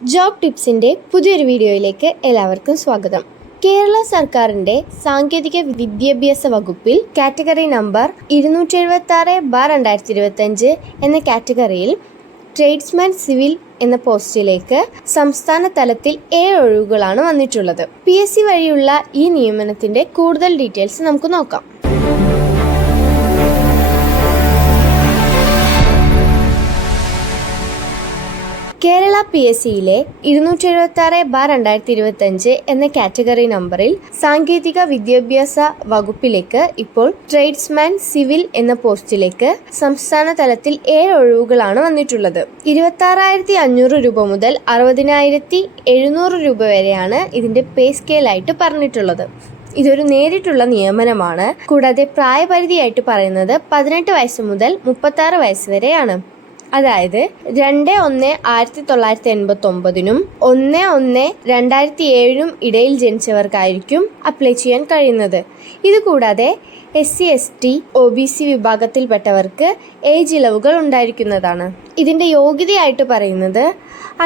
Job ടിപ്സിന്റെ പുതിയൊരു വീഡിയോയിലേക്ക് എല്ലാവർക്കും സ്വാഗതം. കേരള സർക്കാരിന്റെ സാങ്കേതിക വിദ്യാഭ്യാസ വകുപ്പിൽ കാറ്റഗറി നമ്പർ ഇരുന്നൂറ്റി എഴുപത്തി ആറ് ബാർ രണ്ടായിരത്തി ഇരുപത്തഞ്ച് എന്ന കാറ്റഗറിയിൽ ട്രേഡ്സ്മാൻ സിവിൽ എന്ന പോസ്റ്റിലേക്ക് സംസ്ഥാന തലത്തിൽ ഏഴ് ഒഴിവുകളാണ് വന്നിട്ടുള്ളത്. പി എസ് സി വഴിയുള്ള ഈ നിയമനത്തിന്റെ കൂടുതൽ ഡീറ്റെയിൽസ് നമുക്ക് നോക്കാം. കേരള പി എസ് സിയിലെ ഇരുന്നൂറ്റി എഴുപത്തി ആറ് ബാർ രണ്ടായിരത്തി ഇരുപത്തഞ്ച് എന്ന കാറ്റഗറി നമ്പറിൽ സാങ്കേതിക വിദ്യാഭ്യാസ വകുപ്പിലേക്ക് ഇപ്പോൾ ട്രേഡ്സ്മാൻ സിവിൽ എന്ന പോസ്റ്റിലേക്ക് സംസ്ഥാന തലത്തിൽ ഏഴ് ഒഴിവുകളാണ് വന്നിട്ടുള്ളത്. ഇരുപത്തി അഞ്ഞൂറ് രൂപ മുതൽ അറുപതിനായിരത്തി എഴുന്നൂറ് രൂപ വരെയാണ് ഇതിന്റെ പേ സ്കെയിലായിട്ട് പറഞ്ഞിട്ടുള്ളത്. ഇതൊരു നേരിട്ടുള്ള നിയമനമാണ്. കൂടാതെ പ്രായപരിധിയായിട്ട് പറയുന്നത് പതിനെട്ട് വയസ്സ് മുതൽ മുപ്പത്തി വയസ്സ് വരെയാണ്. അതായത് രണ്ട് ഒന്ന് ആയിരത്തി തൊള്ളായിരത്തി എൺപത്തി ഒമ്പതിനും ഒന്ന് ഒന്ന് രണ്ടായിരത്തി ഏഴിനും ഇടയിൽ ജനിച്ചവർക്കായിരിക്കും അപ്ലൈ ചെയ്യാൻ കഴിയുന്നത്. ഇതുകൂടാതെ S C S T O B C വിഭാഗത്തിൽപ്പെട്ടവർക്ക് age ഇളവുകൾ ഉണ്ടായിരിക്കുന്നതാണ്. ഇതിന്റെ യോഗ്യതയായിട്ട് പറയുന്നത്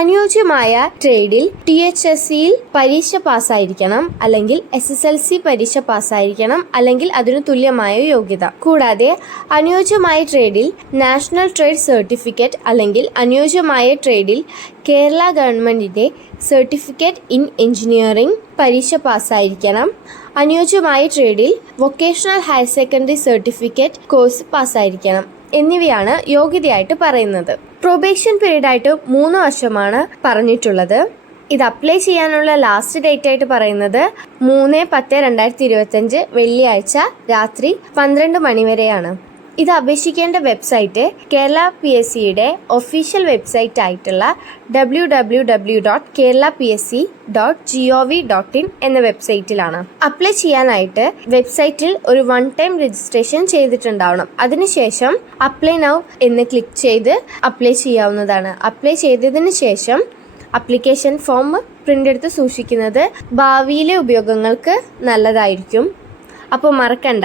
അനുയോജ്യമായ ട്രേഡിൽ ടി എച്ച് എസ് സിയിൽ പരീക്ഷ പാസ്സായിരിക്കണം അല്ലെങ്കിൽ എസ് എസ് എൽ സി പരീക്ഷ പാസ്സായിരിക്കണം അല്ലെങ്കിൽ അതിനു തുല്യമായ യോഗ്യത. കൂടാതെ അനുയോജ്യമായ ട്രേഡിൽ നാഷണൽ ട്രേഡ് സർട്ടിഫിക്കറ്റ് അല്ലെങ്കിൽ അനുയോജ്യമായ ട്രേഡിൽ കേരള ഗവൺമെന്റിന്റെ സർട്ടിഫിക്കറ്റ് ഇൻ എഞ്ചിനീയറിംഗ് പരീക്ഷ പാസ്സായിരിക്കണം. അനുയോജ്യമായ ട്രേഡിൽ vocational higher secondary certificate course പാസ്സായിരിക്കണം എന്നിവയാണ് യോഗ്യതയായിട്ട് പറയുന്നത്. പ്രൊബേഷൻ പീരീഡ് ആയിട്ട് മൂന്ന് വർഷമാണ് പറഞ്ഞിട്ടുള്ളത്. ഇത് അപ്ലൈ ചെയ്യാനുള്ള ലാസ്റ്റ് ഡേറ്റ് ആയിട്ട് പറയുന്നത് മൂന്ന് പത്ത് രണ്ടായിരത്തി ഇരുപത്തഞ്ച് വെള്ളിയാഴ്ച രാത്രി പന്ത്രണ്ട് മണി വരെയാണ്. ഇത് അപേക്ഷിക്കേണ്ട വെബ്സൈറ്റ് കേരള പി എസ് സിയുടെ ഒഫീഷ്യൽ വെബ്സൈറ്റ് ആയിട്ടുള്ള W W W dot Kerala P S C dot G O V dot in എന്ന വെബ്സൈറ്റിലാണ് അപ്ലൈ ചെയ്യാനായിട്ട് വെബ്സൈറ്റിൽ ഒരു വൺ ടൈം രജിസ്ട്രേഷൻ ചെയ്തിട്ടുണ്ടാവണം. അതിനുശേഷം അപ്ലൈ നൗ എന്ന് ക്ലിക്ക് ചെയ്ത് അപ്ലൈ ചെയ്യാവുന്നതാണ്. അപ്ലൈ ചെയ്തതിന് ശേഷം അപ്ലിക്കേഷൻ ഫോം പ്രിന്റ് എടുത്ത് സൂക്ഷിക്കുന്നത് ഭാവിയിലെ ഉപയോഗങ്ങൾക്ക് നല്ലതായിരിക്കും. അപ്പോൾ മറക്കണ്ട.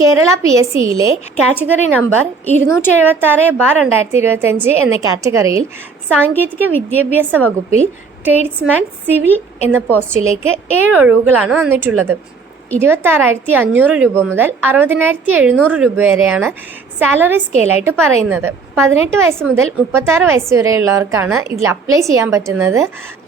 കേരള പി എസ് സിയിലെ കാറ്റഗറി നമ്പർ ഇരുന്നൂറ്റി എഴുപത്തി ആറ് ബാർ രണ്ടായിരത്തി ഇരുപത്തഞ്ച് എന്ന കാറ്റഗറിയിൽ സാങ്കേതിക വിദ്യാഭ്യാസ വകുപ്പിൽ ട്രേഡ്സ്മാൻ സിവിൽ എന്ന പോസ്റ്റിലേക്ക് ഏഴ് ഒഴിവുകളാണ് വന്നിട്ടുള്ളത്. ഇരുപത്താറായിരത്തി അഞ്ഞൂറ് രൂപ മുതൽ അറുപതിനായിരത്തി എഴുന്നൂറ് രൂപ വരെയാണ് സാലറി സ്കെയിലായിട്ട് പറയുന്നത്. പതിനെട്ട് വയസ്സ് മുതൽ മുപ്പത്താറ് വയസ്സ് വരെയുള്ളവർക്കാണ് ഇതിൽ അപ്ലൈ ചെയ്യാൻ പറ്റുന്നത്.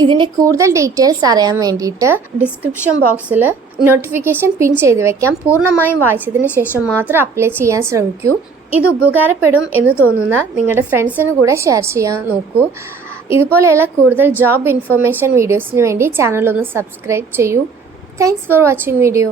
ഇതിന്റെ കൂടുതൽ ഡീറ്റെയിൽസ് അറിയാൻ വേണ്ടിയിട്ട് ഡിസ്ക്രിപ്ഷൻ ബോക്സിൽ നോട്ടിഫിക്കേഷൻ പിൻ ചെയ്ത് വെക്കാം. പൂർണമായും വായിച്ചതിന് ശേഷം മാത്രം അപ്ലൈ ചെയ്യാൻ ശ്രമിക്കൂ. ഇത് ഉപകാരപ്പെടും എന്ന് തോന്നുന്ന നിങ്ങളുടെ ഫ്രണ്ട്സിന് കൂടെ ഷെയർ ചെയ്യാൻ നോക്കൂ. ഇതുപോലെയുള്ള കൂടുതൽ ജോബ് ഇൻഫർമേഷൻ വീഡിയോസിന് വേണ്ടി ചാനൽ ഒന്ന് സബ്സ്ക്രൈബ് ചെയ്യൂ. Thanks for watching video